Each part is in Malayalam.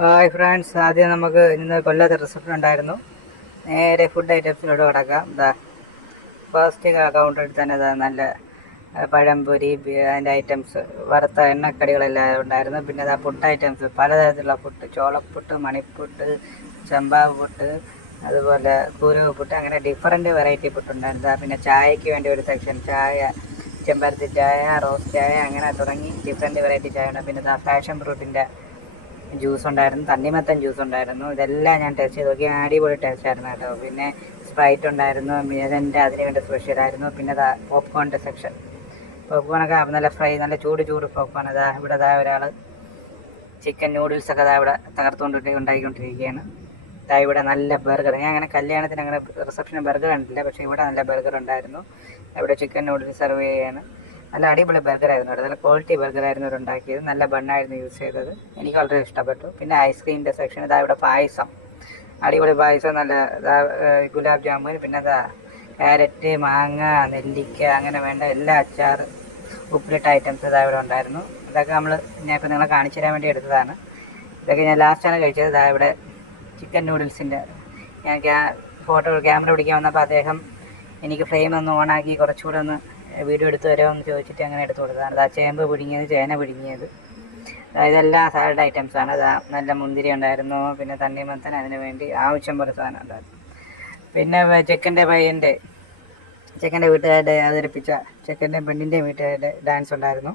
ഹായ് ഫ്രണ്ട്സ് ആദ്യം നമുക്ക് ഇന്ന് കൊല്ലത്തെ റിസപ്ഷൻ ഉണ്ടായിരുന്നു. നേരെ ഫുഡ് ഐറ്റംസിലോട്ട് കിടക്കാം. ഇതാ ഫസ്റ്റ് കൗണ്ടറിൽ തന്നെ ഇതാ നല്ല പഴംപൊരി അതിന്റെ ഐറ്റംസ് വറുത്ത എണ്ണക്കടികളെല്ലാം ഉണ്ടായിരുന്നു. പിന്നെ ഇതാ പുട്ട് ഐറ്റംസ് പലതരത്തിലുള്ള പുട്ട് ചോളപ്പുട്ട് മണിപ്പുട്ട് ചമ്പാവ് പുട്ട് അതുപോലെ കൂരവ് പുട്ട് അങ്ങനെ ഡിഫറെന്റ് വെറൈറ്റി പുട്ടുണ്ടായിരുന്നു ദാ പിന്നെ ചായയ്ക്ക് വേണ്ടി ഒരു സെക്ഷൻ ചായ ചെമ്പരത്തി ചായ റോസ് ചായ അങ്ങനെ തുടങ്ങി ഡിഫറെന്റ് വെറൈറ്റി ചായ ഉണ്ട് പിന്നെ ഫാഷൻ ഫ്രൂട്ടിന്റെ ജ്യൂസ് ഉണ്ടായിരുന്നു തണ്ണിമത്തൻ ജ്യൂസ് ഉണ്ടായിരുന്നു. ഇതെല്ലാം ഞാൻ ടേസ്റ്റ് ചെയ്ത് നോക്കി. അടിപൊളി ടേസ്റ്റ് ആയിരുന്നു കേട്ടോ. പിന്നെ സ്പ്രൈറ്റ് ഉണ്ടായിരുന്നു മിനറിന്റെ അതിന് വേണ്ടി സ്പെഷ്യൽ ആയിരുന്നു. പിന്നെ പോപ്കോണിന്റെ സെക്ഷൻ പോപ്കോണൊക്കെ നല്ല ഫ്രൈ നല്ല ചൂട് ചൂട് പോപ്കോൺ അതാ ഇവിടെ അതാ ഒരാൾ ചിക്കൻ നൂഡിൽസ് ഒക്കെ ദാ ഇവിടെ തകർത്തുകൊണ്ടിട്ട് ഉണ്ടാക്കിക്കൊണ്ടിരിക്കുകയാണ് ദാ ഇവിടെ നല്ല ബർഗർ ഞാൻ അങ്ങനെ കല്യാണത്തിന് അങ്ങനെ റിസപ്ഷന് ബർഗർ കണ്ടില്ല പക്ഷേ ഇവിടെ നല്ല ബർഗർ ഉണ്ടായിരുന്നു. ഇവിടെ ചിക്കൻ നൂഡിൽസ് സെർവ് ചെയ്യാണ്. നല്ല അടിപൊളി ബർഗർ ആയിരുന്നു നല്ല ക്വാളിറ്റി ഇവിടെ ഉണ്ടാക്കിയത്. നല്ല ബണ്ണായിരുന്നു യൂസ് ചെയ്തത്. എനിക്ക് വളരെ ഇഷ്ടപ്പെട്ടു. പിന്നെ ഐസ്ക്രീമിന്റെ സെക്ഷൻ ഇതാ ഇവിടെ പായസം. അടിപൊളി പായസം നല്ല ഗുലാബ് ജാമുൻ പിന്നെ എന്താ ക്യാരറ്റ് മാങ്ങ നെല്ലിക്ക അങ്ങനെ വേണ്ട എല്ലാ അച്ചാർ ഉപ്പിലിട്ട ഐറ്റംസ് ഇതാ ഇവിടെ ഉണ്ടായിരുന്നു. ഇതൊക്കെ നമ്മൾ ഞാൻ ഇപ്പോൾ നിങ്ങളെ കാണിച്ചു തരാൻ വേണ്ടി എടുത്തതാണ്. ഇതൊക്കെ ഞാൻ ലാസ്റ്റാണ് കഴിച്ചത്. ഇതാ ഇവിടെ ചിക്കൻ നൂഡിൽസിന്റെ ഞാൻ ഫോട്ടോ ക്യാമറ പിടിക്കാൻ വന്നപ്പോൾ അദ്ദേഹം എനിക്ക് ഫ്രെയിം ഒന്ന് ഓണാക്കി കുറച്ചുകൂടെ ഒന്ന് വീഡിയോ എടുത്ത് തരാമോ എന്ന് ചോദിച്ചിട്ട് അങ്ങനെ എടുത്തു കൊടുത്തതാണ്. അതാ ചേമ്പ് പിടിങ്ങിയത് ചേന പിടിങ്ങിയത് ദാ ഇതെല്ലാം സാലഡ് ഐറ്റംസ് ആണ്. അതാ നല്ല മുന്തിരി ഉണ്ടായിരുന്നു. പിന്നെ തണ്ണിമത്തൻ അതിന് വേണ്ടി ആവശ്യം പോലെ സാധനം ഉണ്ടായിരുന്നു. പിന്നെ ചെക്കന്റെ പയ്യന്റെ ചെക്കന്റെ വീട്ടുകാരുടെ അവതരിപ്പിച്ച ചെക്കന്റെ പെണ്ണിന്റെ വീട്ടുകാരുടെ ഡാൻസ് ഉണ്ടായിരുന്നു.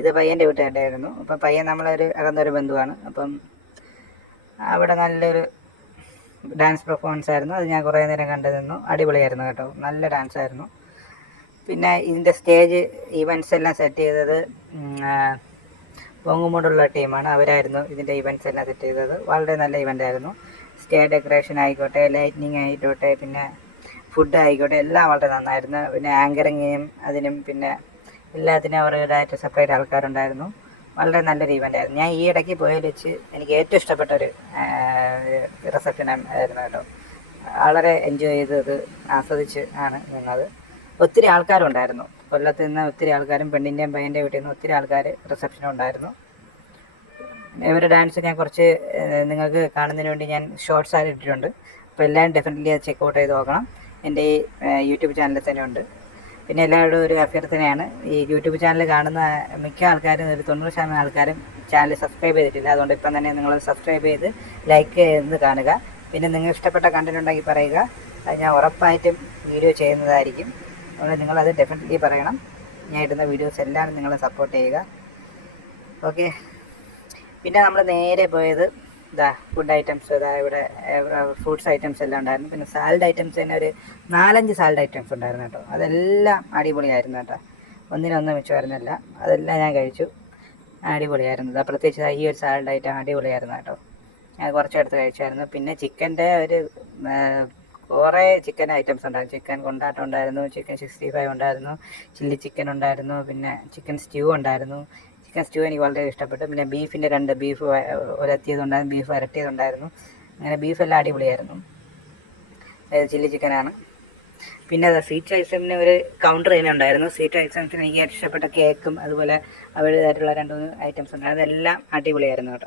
ഇത് പയ്യന്റെ വീട്ടുകാരുടെ ആയിരുന്നു. അപ്പം പയ്യൻ നമ്മളൊരു അകന്നൊരു ബന്ധുവാണ്. അപ്പം അവിടെ നല്ലൊരു ഡാൻസ് പെർഫോമൻസ് ആയിരുന്നു. അത് ഞാൻ കുറേ നേരം കണ്ടു നിന്നു. അടിപൊളിയായിരുന്നു കേട്ടോ. നല്ല ഡാൻസ് ആയിരുന്നു. പിന്നെ ഇതിന്റെ സ്റ്റേജ് ഇവന്റ്സ് എല്ലാം സെറ്റ് ചെയ്തത് പൊങ്ങുമൂടുള്ള ടീമാണ് അവരായിരുന്നു ഇതിന്റെ ഇവന്റ്സ് എല്ലാം സെറ്റ് ചെയ്തത്. വളരെ നല്ല ഇവന്റ് ആയിരുന്നു. സ്റ്റേ ഡെക്കറേഷൻ ആയിക്കോട്ടെ ലൈറ്റിനിങ് ആയിക്കോട്ടെ പിന്നെ ഫുഡ് ആയിക്കോട്ടെ എല്ലാം വളരെ നന്നായിരുന്നു. പിന്നെ ആങ്കറിങ്ങിനും അതിനും പിന്നെ എല്ലാത്തിനും അവരുടേതായിട്ട് സെപ്പറേറ്റ് ആൾക്കാരുണ്ടായിരുന്നു. വളരെ നല്ലൊരു ഇവന്റ് ആയിരുന്നു. ഞാൻ ഈ ഇടയ്ക്ക് പോയതിൽ വെച്ച് എനിക്ക് ഏറ്റവും ഇഷ്ടപ്പെട്ട ഒരു റിസപ്ഷൻ ആയിരുന്നു കേട്ടോ. വളരെ എൻജോയ് ചെയ്തത് ആസ്വദിച്ച് ആണ് നിന്നത്. ഒത്തിരി ആൾക്കാരുണ്ടായിരുന്നു. കൊല്ലത്ത് നിന്ന് ഒത്തിരി ആൾക്കാരും പെണ്ണിന്റെയും പയ്യന്റെയും വീട്ടിൽ നിന്ന് ഒത്തിരി ആൾക്കാർ റിസപ്ഷനുണ്ടായിരുന്നു ഇവരുടെ ഡാൻസ് ഞാൻ കുറച്ച് നിങ്ങൾക്ക് കാണുന്നതിന് വേണ്ടി ഞാൻ ഷോർട്സ് ആയിട്ട് ഇട്ടിട്ടുണ്ട്. അപ്പോൾ എല്ലാവരും ഡെഫിനറ്റ്ലി അത് ചെക്ക് ഔട്ട് ചെയ്ത് നോക്കണം. എന്റെ ഈ യൂട്യൂബ് ചാനലിൽ തന്നെ ഉണ്ട്. പിന്നെ എല്ലാവരുടെ ഒരു അഭ്യർത്ഥനയാണ് ഈ യൂട്യൂബ് ചാനൽ കാണുന്ന മിക്ക ആൾക്കാരും ഒരു തൊണ്ണൂറ് ശതമാനം ആൾക്കാരും ചാനൽ സബ്സ്ക്രൈബ് ചെയ്തിട്ടില്ല. അതുകൊണ്ട് ഇപ്പം തന്നെ നിങ്ങൾ സബ്സ്ക്രൈബ് ചെയ്ത് ലൈക്ക് ചെയ്ത് കാണുക. പിന്നെ നിങ്ങൾ ഇഷ്ടപ്പെട്ട കണ്ടന്റ് ഉണ്ടെങ്കിൽ പറയുക. അത് ഞാൻ ഉറപ്പായിട്ടും വീഡിയോ ചെയ്യുന്നതായിരിക്കും. അതുകൊണ്ട് നിങ്ങളത് ഡെഫിനറ്റ്ലി പറയണം. ഞാൻ ഇടുന്ന വീഡിയോസ് എല്ലാം നിങ്ങൾ സപ്പോർട്ട് ചെയ്യുക. ഓക്കെ പിന്നെ നമ്മൾ നേരെ പോയത് ഇതാ ഫുഡ് ഐറ്റംസ് ഇതാ ഇവിടെ ഫ്രൂട്ട്സ് ഐറ്റംസ് എല്ലാം ഉണ്ടായിരുന്നു. പിന്നെ സാലഡ് ഐറ്റംസ് തന്നെ ഒരു നാലഞ്ച് സാലഡ് ഐറ്റംസ് ഉണ്ടായിരുന്നു കേട്ടോ. അതെല്ലാം അടിപൊളിയായിരുന്നു കേട്ടോ. ഒന്നിനൊന്നും മിച്ചമായിരുന്നില്ല. അതെല്ലാം ഞാൻ കഴിച്ചു. അടിപൊളിയായിരുന്നു. ഇതാ പ്രത്യേകിച്ച് ഈ ഒരു സാലഡ് ഐറ്റം അടിപൊളിയായിരുന്നു കേട്ടോ. ഞാൻ കുറച്ചെടുത്ത് കഴിച്ചായിരുന്നു. പിന്നെ ചിക്കന്റെ ഒരു കുറേ ചിക്കൻ ഐറ്റംസ് ഉണ്ടായിരുന്നു. ചിക്കൻ കൊണ്ടാട്ടം ഉണ്ടായിരുന്നു ചിക്കൻ സിക്സ്റ്റി ഫൈവ് ഉണ്ടായിരുന്നു ചില്ലി ചിക്കൻ ഉണ്ടായിരുന്നു പിന്നെ ചിക്കൻ സ്റ്റ്യൂ ഉണ്ടായിരുന്നു. ചിക്കൻ സ്റ്റ്യൂ എനിക്ക് വളരെ ഇഷ്ടപ്പെട്ടു. പിന്നെ ബീഫിന്റെ രണ്ട് ബീഫ് ഒരത്തിയതുണ്ടായിരുന്നു ബീഫ് വരട്ടിയതുണ്ടായിരുന്നു അങ്ങനെ ബീഫ് എല്ലാം അടിപൊളിയായിരുന്നു. ചില്ലി ചിക്കനാണ് പിന്നെ അത് സ്വീറ്റ് ഐസ്ക്രീമിന് ഒരു കൗണ്ടർ തന്നെ ഉണ്ടായിരുന്നു. സ്വീറ്റ് ഐറ്റംസിന് എനിക്ക് ഇഷ്ടപ്പെട്ട കേക്കും അതുപോലെ അവരുടേതായിട്ടുള്ള രണ്ട് മൂന്ന് ഐറ്റംസ് ഉണ്ടായിരുന്നു അതെല്ലാം അടിപൊളിയായിരുന്നു കേട്ടോ.